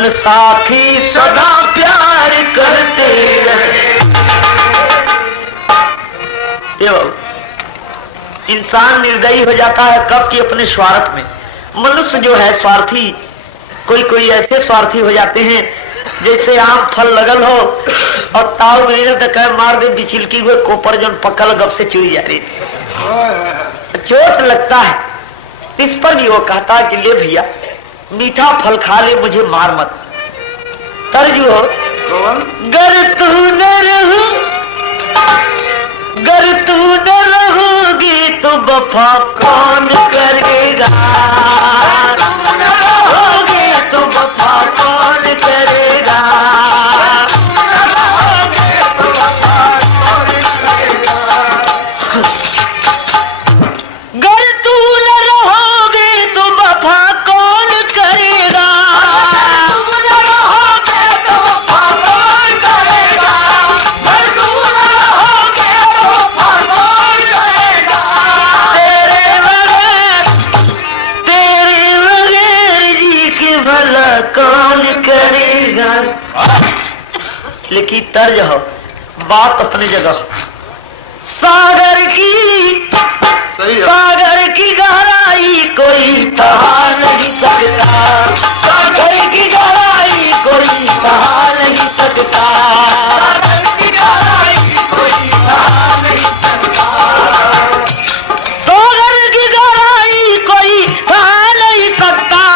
जीवन साथी सदा प्यार करते रहे। इंसान निर्दयी हो जाता है कब कि अपने स्वार्थ में। मनुष्य जो है स्वार्थी, कोई ऐसे स्वार्थी हो जाते हैं जैसे आम फल लगल हो और ताव में तो कह मार दे बिचिलकी हुए कोपर जन पकल गप से चुई जा रही, चोट लगता है। इस पर भी वो कहता कि ले भैया मीठा फल खा ले, मुझे मार मत। तर्ज हो गर तू न रहू, गर तू न रहोगी तो वफा कौन करेगा, रहोगी तो वफा कौन करेगा। गर तू न रहोगे तो वफा कौन करेगा, कौन करेगा। लेकिन तर्ज हो, बात अपनी जगह। सागर की गहराई कोई तहा नहीं सकता, सागर की गहराई कोई तहा नहीं सकता, सागर की गहराई कोई तहा नहीं सकता, सागर की गहराई कोई तहा नहीं सकता,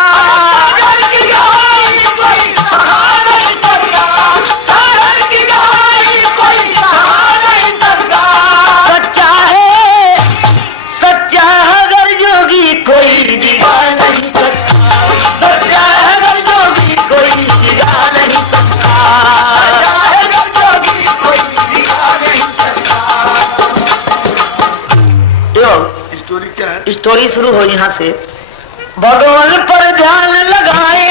स्टोरी शुरू हो यहाँ से। भगवान पर ध्यान लगाए,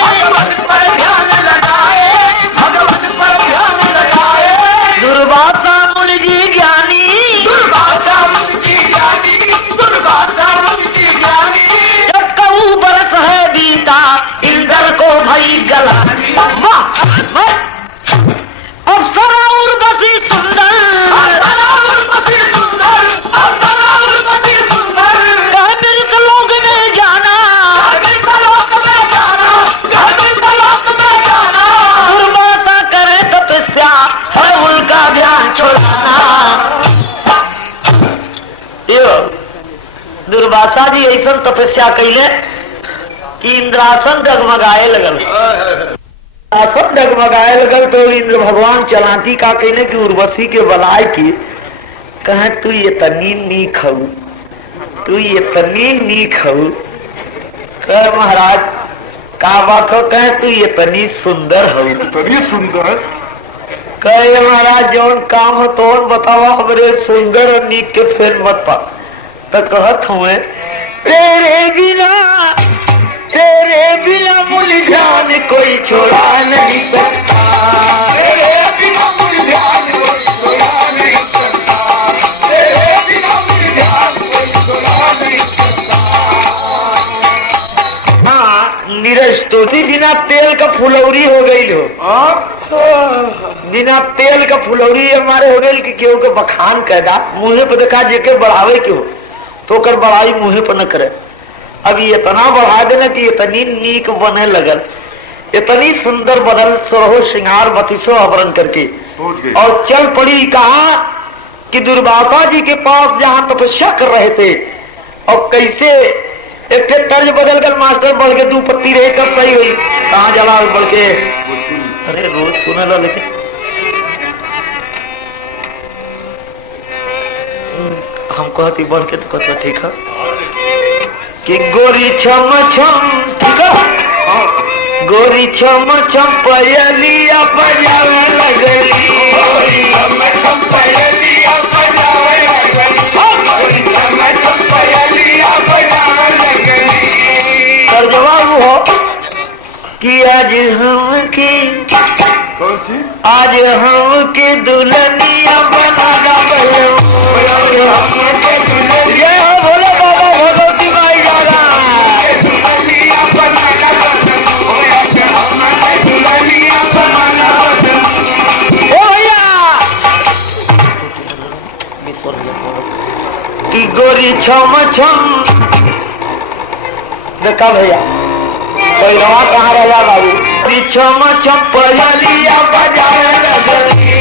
भगवान पर ध्यान लगाए, भगवान पर ध्यान लगाए, दुर्वासा मुनि जी ज्ञानी, दुर्वासा मुनि जी ज्ञानी, दुर्वासा मुनि जी ज्ञानी, जब कऊ बरस है बीता इंद्र को भई जलानी। अप्सरा उर्वशी सुंदर, अप्सरा उर्वशी सुंदर, अप्सरा उर्वशी सुंदर, कहबिर लोग ने जाना, कहबिर लोग ने जाना, कहबिर लोग ने जाना, दुर्वासा करे तपस्या है उनका ध्यान छोड़ाना। दुर्वासा जी ऐसा तपस्या कैले कि इंद्रासन डगमगाए लगल, आसन डगमगाए लगल। तो इंद्र भगवान चलाती का कहने की उर्वशी के बलाय की कहे तू ये तनी नी खाऊ, तू ये तनी नी खाऊ। कह महाराज का बात हो, कहे तू ये तनी सुंदर हो, तनी सुंदर। कहे महाराज जौन काम हो तो बतावा, हमरे सुंदर और नीक के फेर मत पा। तो कहत हुए तेरे बिना मुझे ध्यान कोई छोड़ा नहीं सकता, तेरे बिना मुझे ध्यान कोई छोड़ा नहीं सकता, तेरे बिना मुझे ध्यान कोई छोड़ा नहीं सकता। हाँ निरस्तोषी बिना तेल का फुलौरी हो गई हो, बिना तेल का फुलौरी हमारे हो गई कि केहू के बखान कैदा मुँहे पर देखा जेके बढ़ावे क्यों तो कर बढ़ाई मुँहे पर न करे। अब इतना बढ़ा देना कि इतनी नीक बने लगल, इतनी सुंदर बदल सोहो श्रृंगार बतीसो आवरण करके और चल पड़ी। कहा कि दुर्वासा जी के पास जहाँ तपस्या कर रहे थे और कैसे एक तर्ज बदल कर मास्टर बढ़ के 2 पत्ती रहे कब सही हुई, कहाँ जला बढ़ के। अरे रोज सुने लो लेकिन हम कहती बढ़ के तो कहता ठीक है कि गोरी छम छम, ठीक है गोरी छम छम पयलिया बजावे लगली, गोरी छम छम पयलिया बजावे लगली, गोरी छम छम पयलिया बजावे लगली। और जवाब हो कि आज हम के दुल्हनिया बना बोले बाबा भगवती माई जाना। छम छम। देखा भैया कोई रवा कहाँ रहा बाबू। गोरी छम छम पयलिया बजाए लगली।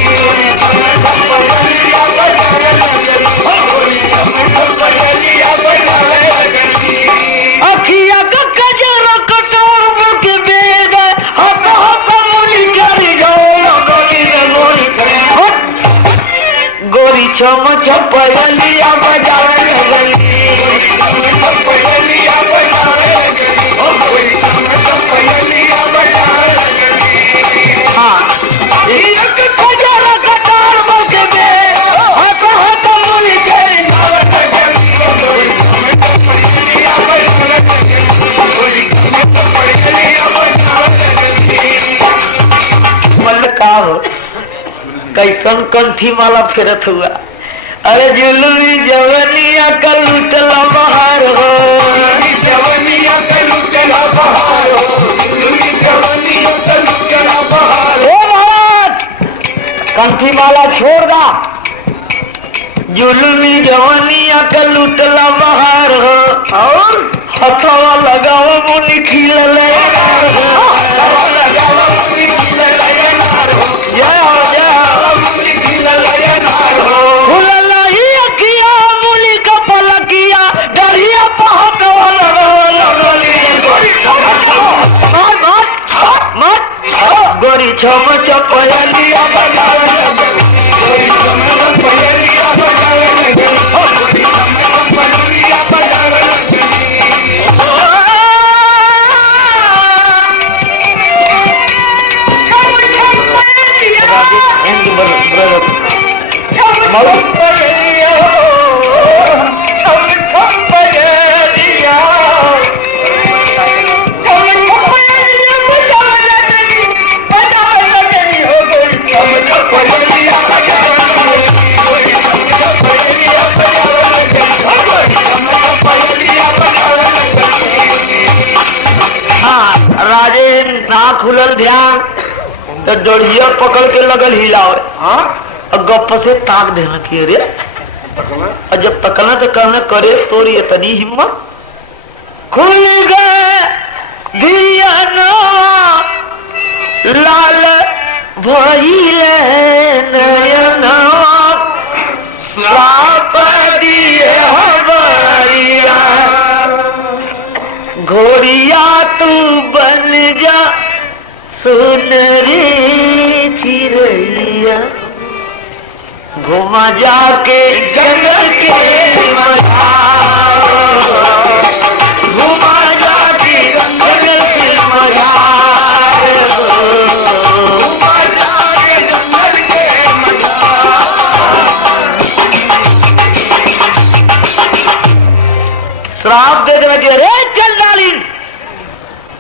अखिया का कजरा कटार के बेग हत हत मुनि करी जाओ गोरी गोरी छम छम पयलिया बजाए लगली। हाँ कजरा कटार के बेग हत हत मुनि करी का हो कैसन कंठी माला फेरत हुआ। अरे जुलमी जवनिया कल उठला बाहर हो। जवनिया कल उठला बाहर हो। जवनिया कल उठला बाहर हो। महाराज कंठी माला छोड़ दा। जुलमी जवनिया कल उठला बाहर हो और हथवा लगाओ मुनि खिलल गोरी छम चपलिया खुलल ध्यान तो डोरिया पकड़ के लगल हिलाओ। हाँ गप से ताक देना कि रे और जब तकना तो कहना करे तोरी इतनी हिम्मत। खुल गए दिया लाल भइले नयनवा श्राप दिए हमारिया। घोड़िया तू बन जा सुनरी चिड़ैया। घुमा जाके जंगल के मझार। घुमा जाके जंगल के मझार। घुमा जाके जंगल के मझार। श्राप दे देना कि रे चल डाली।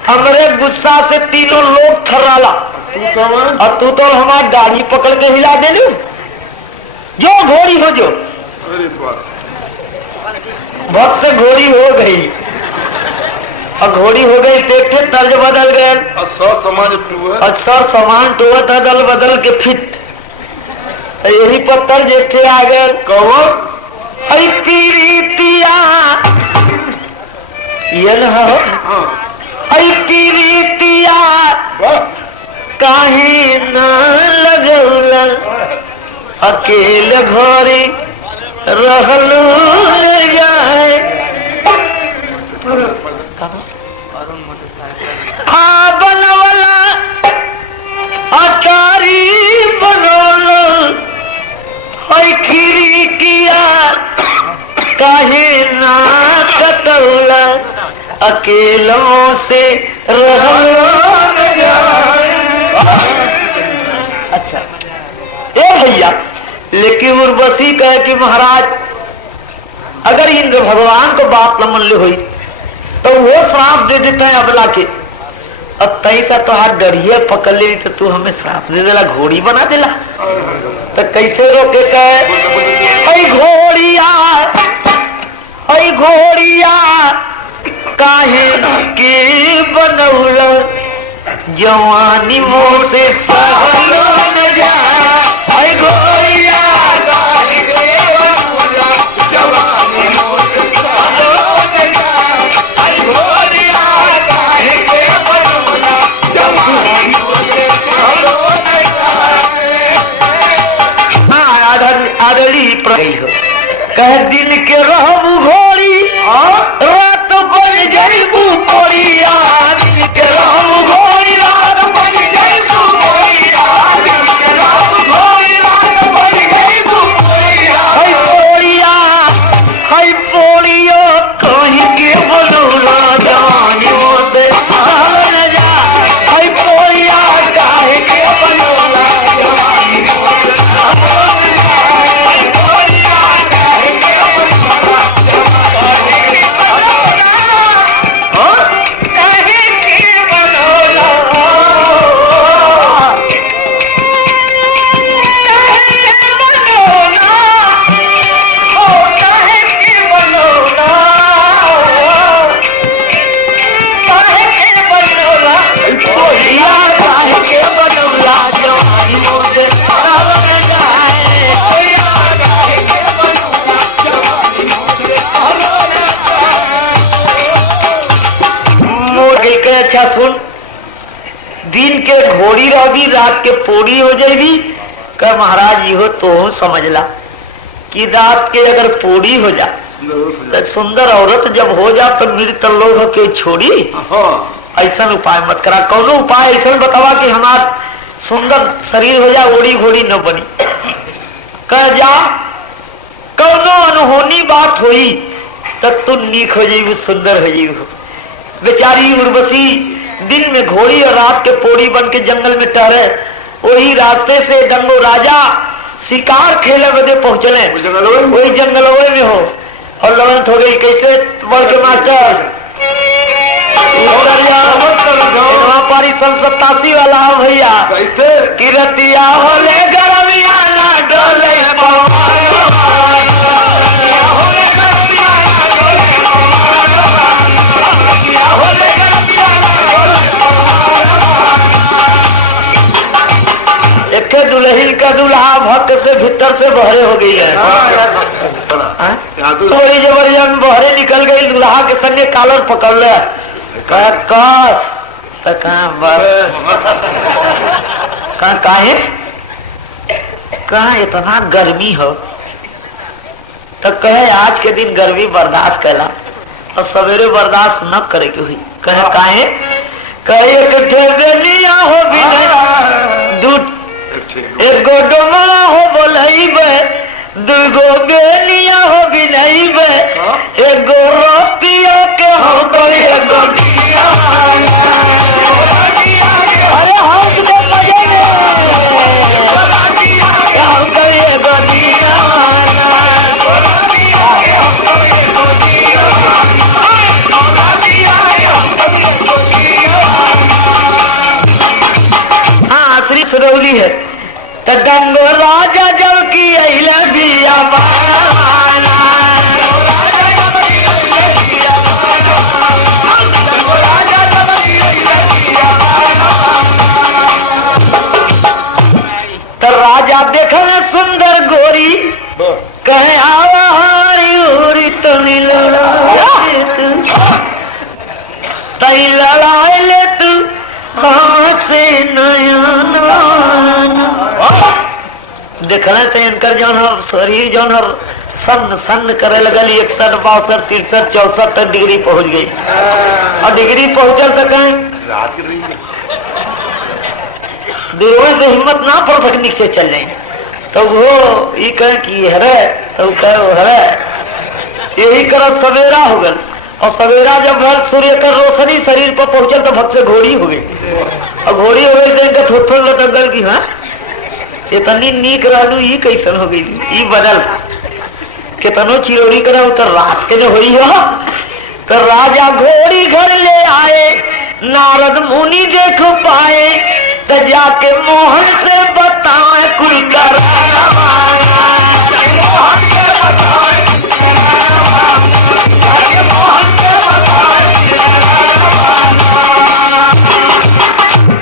हमरे गुस्सा से तीनों लोग थर्राला और तू तो हमारी गाड़ी पकड़ के हिला दे लू। जो घोड़ी हो जो भक्त से घोड़ी हो गई और घोड़ी हो गई देखे तर्ज बदल गए और सर सामान तो दल बदल के फिट यही पर तर्ज के आ गए। कहो पीरितिया ये न हो पीरितिया काहे न लगौला अकेले घरे रहलू जाए। बनवला अचारी बनौला खीरी किया काहे ना कटौला अकेलों से अच्छा ए भैया। लेकिन उर्वशी कहे कि महाराज अगर इंद्र भगवान को बात न मन ले हुई तो वो श्राप दे देता है अबला के। अब तैसा तो हाथ डरिए पकड़ ले तो तू हमें श्राप दे देला घोड़ी बना देला तो कैसे रोके कहे घोड़िया घोड़िया काहे के बनौल जवानी मोह से सहलो न जाए। घोड़िया काहे के बनौल जवानी मोह से घोड़ी रही रात के पोड़ी हो जाएगी। कह महाराज यो तो समझला कि रात के अगर पोड़ी हो जा तो सुंदर औरत जब हो जा तो मृत लोग के छोड़ी। ऐसा उपाय मत करा, कौनो उपाय ऐसा बतावा कि हमार सुंदर शरीर हो जा, ओड़ी घोड़ी न बनी। कह जा कौनो अनहोनी बात हुई तो तू नीक हो जाइबू, सुंदर हो जाइबू। बेचारी उर्वशी दिन में घोड़ी और रात के पोड़ी बन के जंगल में टहरे। वही रास्ते से डंगो राजा शिकार खेले बदे पहुंचले, वही जंगलवे में हो और लगन हो गई। कैसे बढ़ के मास्टर पारी 87 वाला हो भैया, कैसे किरतिया होले गरमिया ना डोले एक दुल्हन का दूल्हा भक्त से भीतर से बहरे हो गई है। बड़ी जबरदस्त बहरे निकल गई, दूल्हा के संगे कालर पकड़ ले। कस तो कहाँ इतना गर्मी हो तो कहे आज के दिन गर्मी बर्दाश्त कैला और सवेरे बर्दाश्त न करे के हुई। कहे काहे कहे हो दूध एगो डोमरा हो बोलैबे, दूगो बेलिया हो बिनैबे, एगो रोटिया के हो कोई एगो अरे हम तो मजे में हम कोई एगो हाँ श्री सुरौली है। तो गंगो राजा जब की अहिला बिया तो राजा देखल सुंदर गोरी, कहे आवारी उरी तनी तई लड़ाई ले तू हमसे नया देखल तो इनकर जौन शरीर जौन सन्न सन्न करे लगल 61, 62, 63, 64 डिग्री पहुंच गई। और डिग्री पहुंचल तो कहीं दूर से हिम्मत ना पड़ सकने से चल जाए तो वो ये कहे कि हरे तो कहे हरे यही कर सवेरा हो गल। और सवेरा जब सूर्य का रोशनी शरीर पर पहुंचल तो भक्त से घोड़ी हो गई। और घोड़ी हो गई तो इनका थोड़ा लटक गल की हाँ इतनी नीक रहलू ये कैसन हो गई, ये बदल कितनो चिरौरी करा तो रात के जो हुई हो। तो राजा घोड़ी घर ले आए, नारद मुनि देख पाए, तो जाके मोहन से बताए कुल कर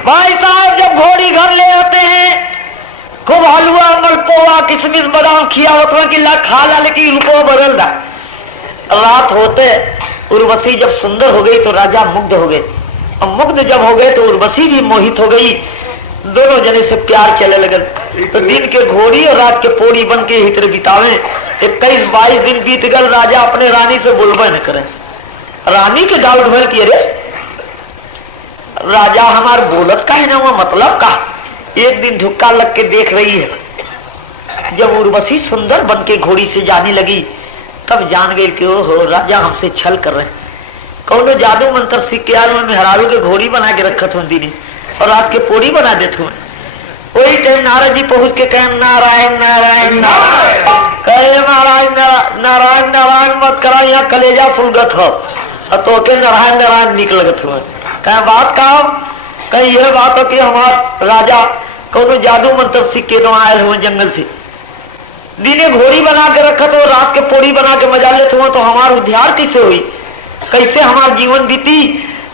भाई साहब जब घोड़ी घर ले आते हैं खूब हलवा मलपोवा किशमिश बादाम खियावत कि ला खा ला, लेकिन इनको बदल दा। रात होते उर्वशी जब सुंदर हो गई तो राजा मुग्ध हो गए, और मुग्ध जब हो गए तो उर्वशी भी मोहित हो गई। दोनों जने से प्यार चले लगे। तो दिन के घोड़ी और रात के पोड़ी बन के हितर बितावे। 21-22 दिन बीत गए, राजा अपने रानी से बोलबे न करे। रानी के डाउट भर कि अरे राजा हमार बोलत का है ना, वो मतलब का। एक दिन धुक्का लग के देख रही है, जब उर्वशी सुंदर बन के घोड़ी से जाने लगी तब जान गई कि ओहो राजा हमसे छल कर रहे हैं। कौन जादू मंत्र सीख के आल में मेहरारू के घोड़ी बना के रखत हूँ दीदी और रात के पोड़ी बना देते हूँ। वही टाइम नारद जी पहुंच के कहे नारायण नारायण नारायण, कहे नारायण नारायण नारायण मत करा, यहाँ कलेजा सुलगत हो और तो के नारायण नारायण निकलगत हुआ। कहे बात का कहीं यह बात हो कि हमार राजा कौन जादू मंत्र सीख के तो आये हुए जंगल से, दिने घोड़ी बना के रखा तो रात के पोड़ी बना के मजा लेते हुए, तो हमार उद्धार कैसे हुई, कैसे हमार जीवन बीती।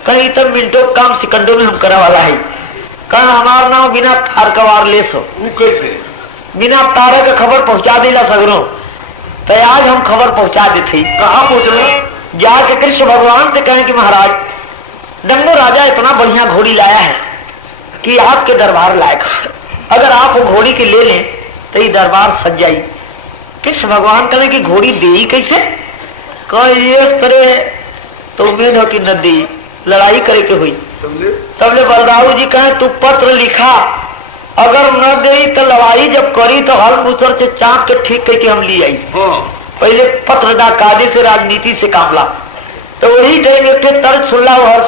कहीं तक मिनटों काम सेकंडों में हम करा वाला है। कहा हमार नाम बिना तार का वायरलेस हो, कैसे बिना तारे का खबर पहुंचा देला सगरों। तो आज हम खबर पहुंचा देते। कहाँ पहुंचे? जाके कृष्ण भगवान से कहें कि महाराज डंगो राजा इतना बढ़िया घोड़ी लाया है, कि आपके दरबार लायक, अगर आप वो घोड़ी के ले लें तो ये दरबार सज जाई। कृष्ण भगवान कहे कि घोड़ी दे कैसे? इस तरह तो उम्मीद हो कि न दी, लड़ाई करे के हुई। तबले बलदाऊ जी कहे तू पत्र लिखा, अगर न दे तो लड़ाई जब करी तो हल मुसर से चाप के ठीक करके हम ले आई। पहले पत्र दा कायदे से राजनीति से कामला। तो वही टाइम एक तर्ज सुनला हर्ष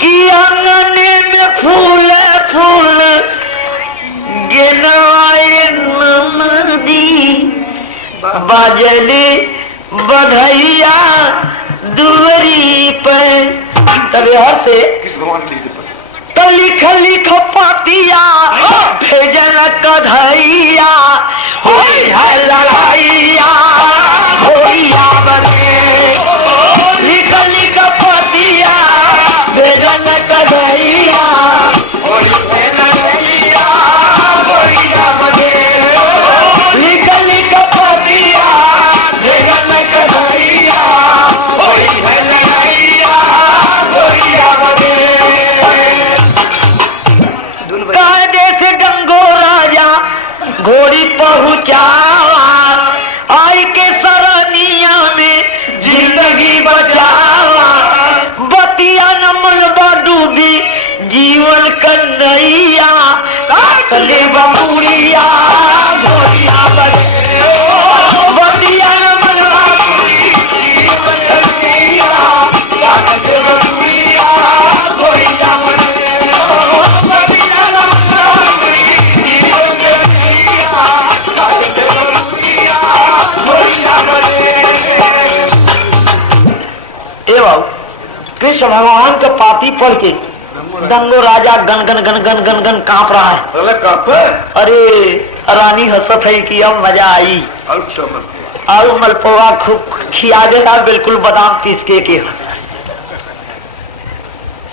कि आंगने में फूल फूल गिनाए नदी, बाजले बधैया दुवरी पे। तब हर से तो लिख लिख पातिया भेजन कधैया, होई है लड़ाइया होइया बने। लिख लिख पातिया भेजन कधैया, होई है लड़ाइया होइया बने। लिख लिख पातिया भेजन कधैया, होई है लड़ाइया होइया बने। कायदे से गंगो राजा घोड़ी पहुंचावा, आई के सरनिया में जिंदगी बचावा। बतिया नमन डूबी जीवन कन्हैया, काटले बबुड़िया घोड़िया बने। बतिया नमन डूबी जीवन कन्हैया, काटले बबुड़िया घोड़िया बने। कृष्ण भगवान के पाती पढ़ के दंगो राजा गन गन गन गन गन गन कांप रहा है। अरे रानी हंसत है कि अब मजा आई। आलू मलपुआ खूब खिया देगा, बिल्कुल बादाम पीस के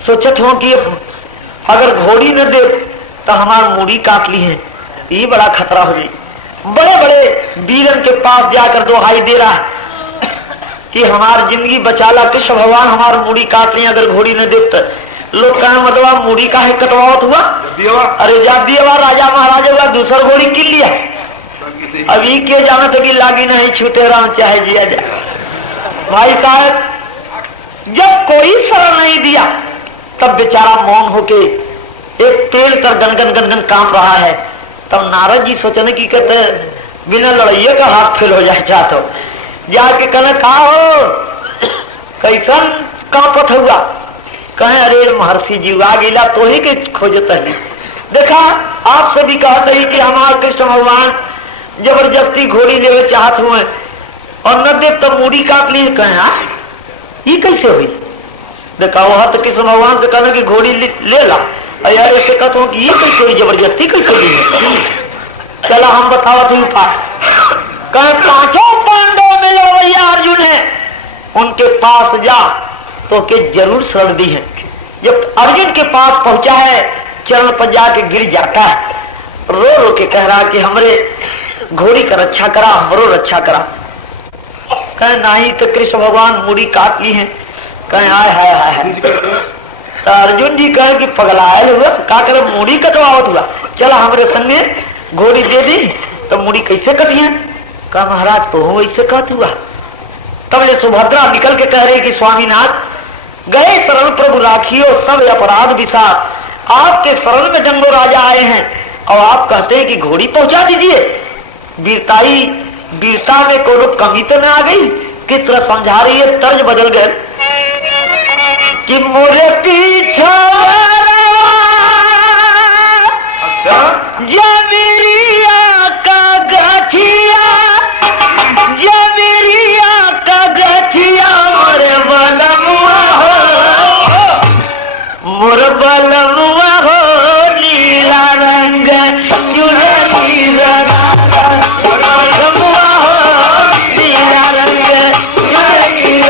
सोचत हो कि अगर घोड़ी न दे तो हमार मूड़ी काट ली है, ये बड़ा खतरा हो जाए। बड़े बड़े वीरन के पास जाकर दोहाई दे रहा है कि हमार जिंदगी बचाला, कृष्ण भगवान हमार मूड़ी काट ली अगर घोड़ी न दे। लोग कहे मतलब मूड़ी का है कटवावत हुआ? अरे जा दिया राजा महाराजा हुआ, दूसर घोड़ी किन लिया। अभी के जाना तो कि लागी नहीं छूटे राम चाहे जिया जाए। भाई साहब जब कोई शरण नहीं दिया तब बेचारा मौन होके एक पेड़ कर गनगन गनगन कांप रहा है। तब नारद जी सोचने की कहते बिना लड़ाइये का हाथ फेल हो जाए चाहते हो। जाके कहना कहा हो कैसन कांपत हुआ? कहे अरे महर्षि जी आ गिला तो ही के खोजता है। देखा आपसे भी कहते ही कि हमारे कृष्ण भगवान जबरदस्ती घोड़ी लेवे चाहत हुए और न दे तो मूड़ी काट लिए। कहे ये कैसे हुई? देखा वहां तो कृष्ण भगवान से कहना कि घोड़ी ले ला। यार ऐसे कहता हूँ कि ये कैसे हुई, जबरदस्ती कैसे हुई? चला हम बतावा तू उपाय। कहे पांचों पांडव में लो भैया अर्जुन है, उनके पास जा तो के जरूर शरण दी है। जब अर्जुन के पास पहुंचा है चरण पर जाके गिर जाता है, रो रो के कह रहा कि हमरे घोड़ी का रक्षा करा, हमरो रक्षा करा। कहे नहीं तो कृष्ण भगवान मूड़ी काट ली है। कहे हाय हाय हाय। तो अर्जुन जी कहे कि पगलायल हुआ का करे मूड़ी कटवावत हुआ, चला हमरे संगे घोड़ी दे दी। तो मूड़ी कैसे कटी है? कहा महाराज तो हो ऐसे कहत हुआ। तब ये सुभद्रा निकल के कह रहे कि स्वामीनाथ गए शरण प्रभु राखियो सब अपराध विसार, आपके शरण में डंगो राजा आए हैं और आप कहते हैं कि घोड़ी पहुंचा दीजिए। वीरता में कोई कमी तो न आ गई? किस तरह समझा रही है, तर्ज बदल गए कि मोरे पीछे जमीरिया का गठिया, जमीरिया का गठिया मोरे बलमुआ हो, मोरे बलमुआ हो नीला रंग चुनरी बलमुआ हो नीला रंग चुनरी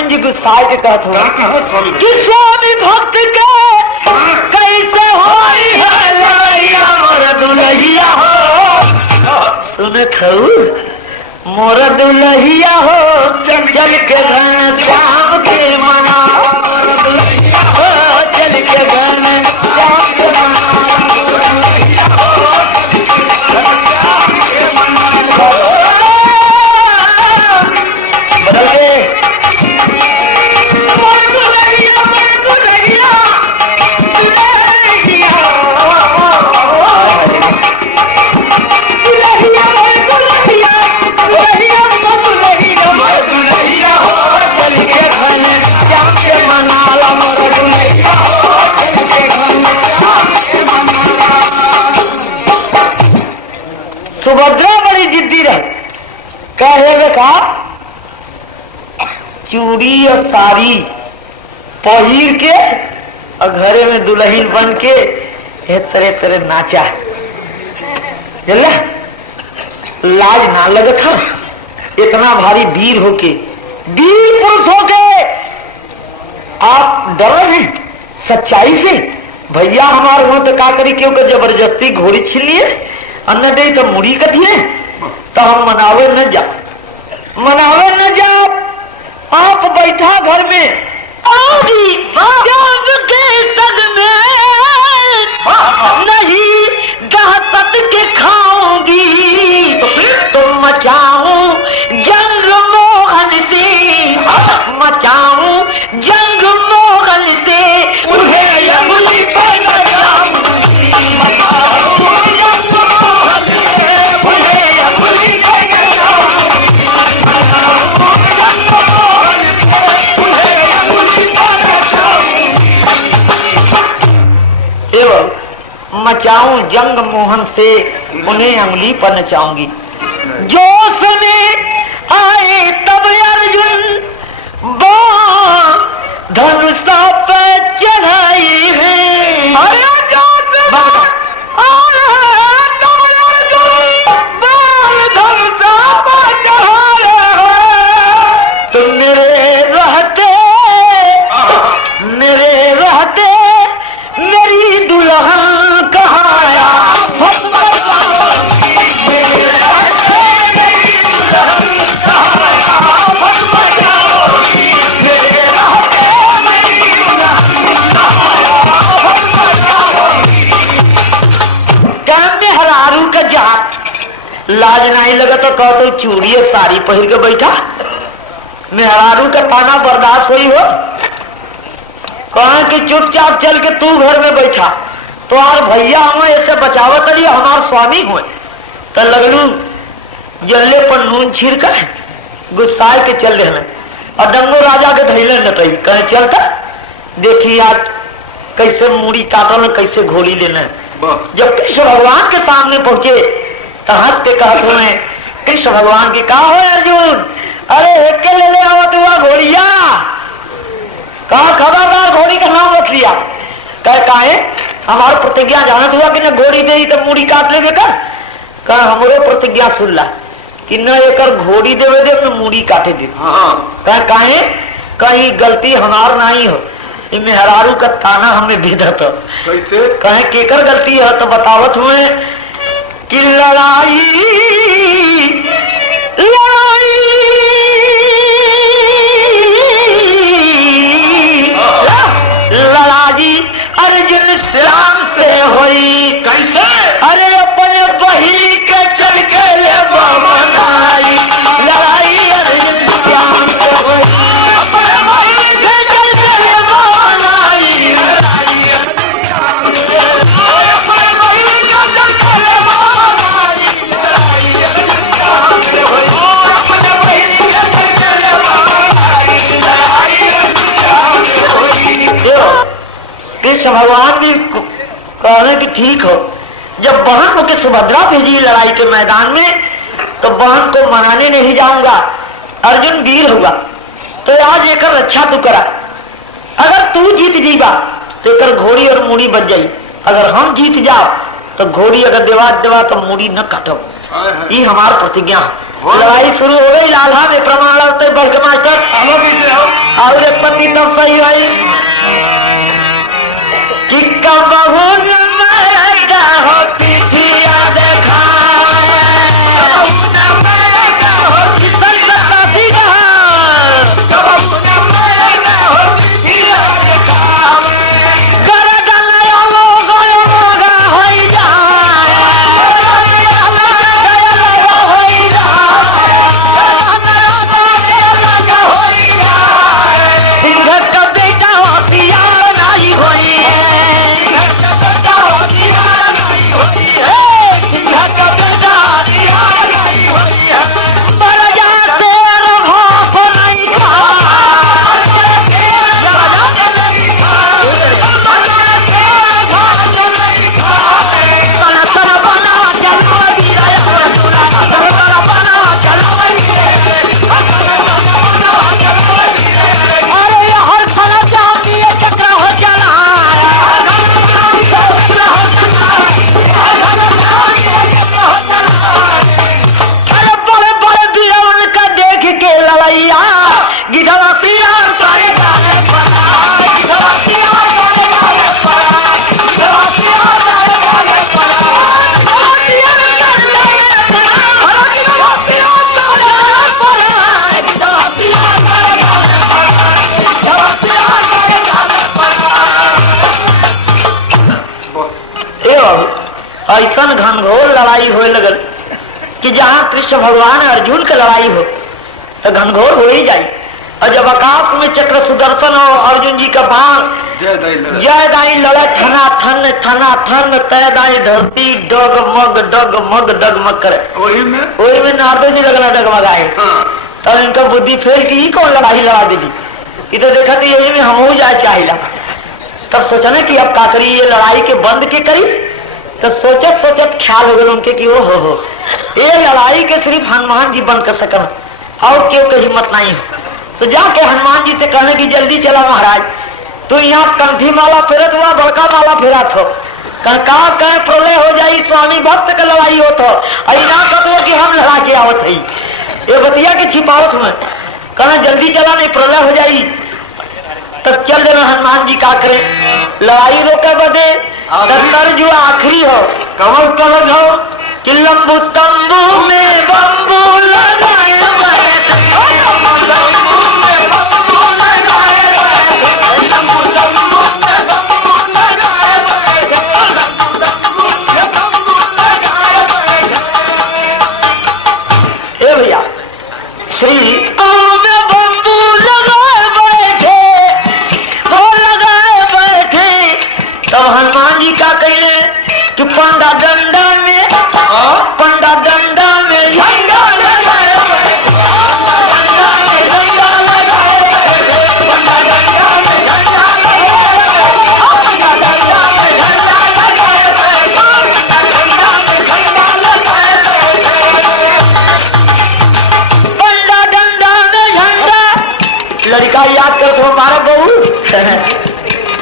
अर्जुन जी गुस्साए के कहत हो कि स्वामी भक्त के कैसे होई है लड़ैया मोर दुल्हिया हो। सुनत हो मोर दुल्हिया हो चल के घन श्याम के मना हो, चल के घन श्याम के मना बदल गए। सुभद्रा बड़ी जिद्दी रही, कहे देखा चूड़ी और साड़ी पहिर के और घरे में दुल्हन बन के तरह तरह नाचा। चल लाज ना लगत था इतना भारी वीर होके, वीर पुरुष होके आप डरो नहीं सच्चाई से। भैया हमारे हो तो का करी क्योंकि जबरदस्ती घोड़ी छीन लिए और न दे तो मुड़ी कथिए तो हम मनावे न जा, मनावे न जा। आप बैठा घर में आगी के सद में नहीं दहशत के खाऊंगी तो मचाऊं जंग मोहन से, मचाऊं जंग मोहन से उन्हें यमली पर लगाऊंगी। मचाऊं जंग मोहन से उन्हें अंगुली पर नचाऊंगी। जोश में आए तब अर्जुन धनुषा पे चढ़ाई है। अरे जोश में आए तब अर्जुन धनुषा पे चढ़ाए हैं। तुम मेरे रहते मेरी दुल्हन कहाया हरारू का जात लाज नहीं लगा तो कह तो चूड़ी और साड़ी पहन के बैठा मेहरारू का ताना बर्दाश्त हुई हो। कहा कि चुपचाप चल के तू घर में बैठा तो यार भैया हमें ऐसे बचावत रही हमारे स्वामी हुए तो लगलू जल्ले पर नून छीर कर गुस्साए के चल रहे और डंगो राजा के धैले न कहे चलता देखी आज कैसे मूड़ी काटल कैसे घोड़ी लेना। जब कृष्ण भगवान के सामने पहुंचे तो हंस के कहते हुए कृष्ण भगवान की कहा हो अर्जुन अरे एक के ले आवत हुआ घोड़िया। कहा खबरदार घोड़ी का नाम रख लिया। काहे हमारे प्रतिज्ञा जानत हुआ कि न घोड़ी दे तो मूड़ी काट लेवे कर। कहा हमरो प्रतिज्ञा सुन ला कि न एक घोड़ी देवे दे न मूड़ी काटे दे। काहे कहीं गलती हमार नहीं हो इनमें हरारू का ताना हमें भेदत कैसे कहे केकर गलती है तो बतावत हुए कि लड़ाई अर्जुन श्याम से हुई। कैसे अरे अपने बही के चल के ले बनाई लड़ाई अर्जुन श्याम से हुई। अपने बही के चल के ले बनाई कृष्ण भगवान भी कहने की ठीक हो। जब बहन होकर सुभद्रा भेजी लड़ाई के मैदान में तो बहन को मनाने नहीं जाऊंगा, अर्जुन वीर होगा तो आज एक रक्षा तू करा। अगर तू जीत जीवा तो एक घोड़ी और मूड़ी बच जाई, अगर हम जीत जाओ तो घोड़ी अगर देवा तो मूड़ी न काटो। ये हमारा प्रतिज्ञा। लड़ाई शुरू हो गई। लाला में प्रमाण होते बल्क मास्टर और एक पति तब सही हुई कि कब ऐसा घनघोर लड़ाई होने लगल कि जहाँ कृष्ण भगवान अर्जुन के लड़ाई हो तो घनघोर हो ही जाए। और जब आकाश में चक्र सुदर्शन और अर्जुन जी का बाण जय दाई लड़े थना थन तय दाई धरती डगमग करे। वही में नारदो जी लगना डगमगाए। तब इनका बुद्धि फेल की कौन लड़ाई लड़ा देगी। ये तो देखा कि यही में हम हो जाए चाहिए। तब सोचने कि अब का करी ये लड़ाई के बंद के करी। तो सोचत ख्याल हो गए उनके कि ओ हो ये लड़ाई के सिर्फ हनुमान जी बंद कर सकन और क्यों की हिम्मत नहीं हो। तो जाके हनुमान जी से कहने की जल्दी चला महाराज तो यहाँ कंठी माला फेरत हुआ बड़का माला फेरा थो का कह प्रलय हो जाई स्वामी भक्त का लड़ाई हो तो ऐना कहो कि हम लड़ा के आवत है ये बतिया के छिपावत में कहना जल्दी चला नहीं प्रलय हो जाई। तब चल देना हनुमान जी का करे लड़ाई रोके बदे दत्तर जो आखिरी हो कमल कवच हो कि लंबू तंबू में बम्बू लगाए भैया श्री हनुमान जी का कहले कि पंडा डंडा में झंडा लगाए पंडा डंडा में झंडा। लड़का याद कर तो हमारा बहू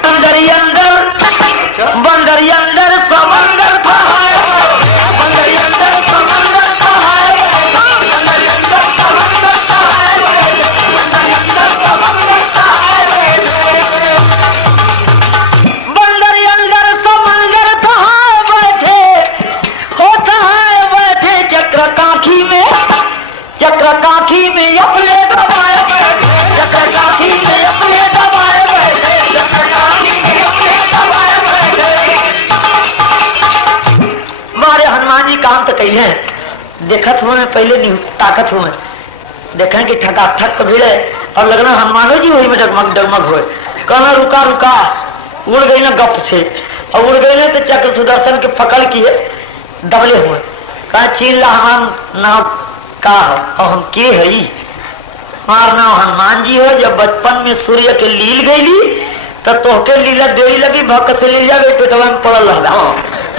बंदरी अंदर समंदर था बंदरी अंदर समंदर था बंदरी अंदर समंदर था बंदरी अंदर समंदर था बैठे होता है बैठे चक्र काठी में अपने दबाए चक्र काठी में अपने दबाए बैठे चक्र काठी में अपने दबाए मारे हनुमान जी काम तो कही है देखत हुए पहले नहीं ताकत हुए देखें कि ठका ठक भिड़े और लगना हनुमानो जी वही में डगमग हुए कहना रुका उड़ गई ना गप से और उड़ गई ना तो चक्र सुदर्शन के पकड़ किए दबले हुए कहा चिल्ला हम नाम का हो और हम के है हमार नाम हनुमान जी हो। जब बचपन में सूर्य के लील गई तो तोहके लीला देरी लगी भक्त से लीला गई पेटवा में पड़ल रहा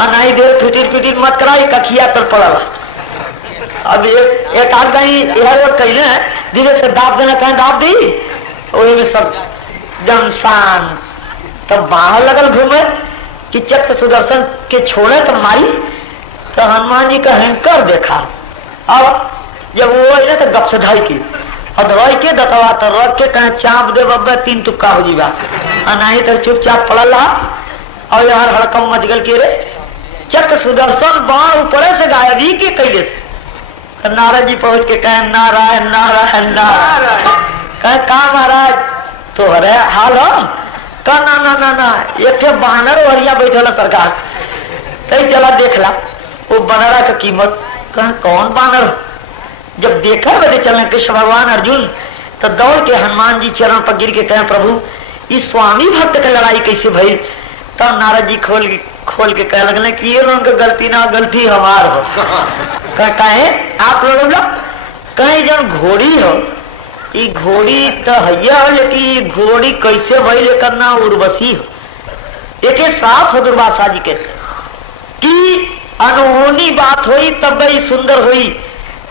नहीं देर फिटिर मत करा कखिया पर पड़ल। अब एक आध गई कहने धीरे से दाब देना कहीं दाब दी वही में सब जम शान तब बाहर लगल घूमे कि चक्र सुदर्शन के छोड़े तो मारी तो हनुमान जी का हैंकर देखा। अब जब वो आई ना तो गप से धोई के और धोई के दतवा तो रख के कहीं चाप दे बब्बा 3 टुक्का हो जीवा नहीं तो चुपचाप पड़ल रहा और यार हड़कम मच गल के रे चक सुदर्शन बाण ऊपर से गायबी के कैले से नारद जी पहुंच के कहे नारायण नारायण नारायण कहे का महाराज तो अरे हाल हो का ना ना ना ना एक बानर वरिया बैठल सरकार कहीं चला देख ला वो बनरा का कीमत कहा कौन बानर जब देखा बदे चलने कृष्ण भगवान अर्जुन तो दौड़ के हनुमान जी चरण पर गिर के कहे प्रभु इस स्वामी भक्त की लड़ाई कैसे भई तब नारद जी खोल के कह लगने कि ये लोगों की गलती ना गलती हमार हो कहे आप लोग कहीं जन घोड़ी हो ये घोड़ी तो हैया हो लेकिन घोड़ी कैसे भई लेकर ना उर्वशी हो एक साफ हो दुर्वासा जी के कि अनहोनी बात हुई तब बड़ी सुंदर हुई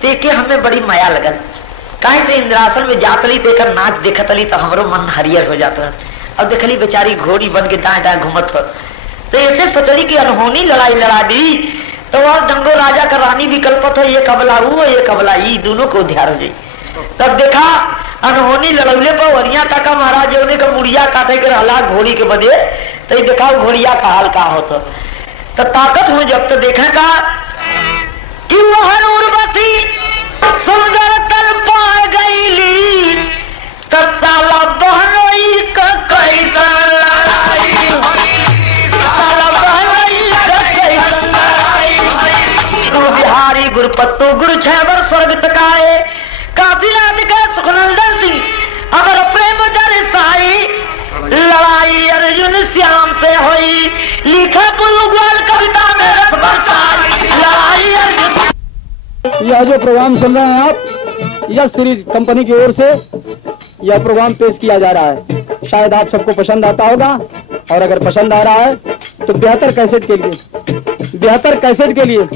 देखे हमें बड़ी माया लगल कहीं से इंद्रासन में जातली देकर नाच देखतली तो हमरो मन हरियर हो जाता अब देखली बेचारी घोड़ी बन के दाएं दाएं घूमत हो तो ऐसे सोचली कि अनहोनी लड़ाई लड़ा दी तो वह डंगो राजा का रानी विकल्पत हो ये कबला वो ये कबला ई दोनों को ध्यान हो जाये तब देखा अनहोनी लड़ौले पर वरिया काका महाराज ने का मुड़िया काटे के रहला घोड़ी के बदे तो देखा घोड़िया का हाल का होता तो ताकत हूं जब तो देखने का कि वह उर्वशी सुंदर तल पा गईली तब साला बहनोई का कैसन लड़ाई साला बहनोई का कैसन लड़ाई गुरु बिहारी गुरुपत्तो गुरु छेवर स्वर्ग तकाए काशीनाथ का सुखनंदन सिंह अगर प्रेम दरसाई लड़ाई अर्जुन श्याम से हुई लिखा पुलुगवाल कविता में रस बरसाई लड़ाई अर्जुन। यह जो प्रोग्राम सुन रहे हैं आप यस सीरीज कंपनी की ओर से यह प्रोग्राम पेश किया जा रहा है। शायद आप सबको पसंद आता होगा और अगर पसंद आ रहा है तो बेहतर कैसेट के लिए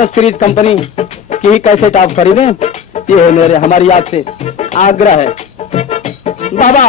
यस सीरीज कंपनी की ही कैसेट आप खरीदें। ये है हमारी आपसे आग्रह है। बाबा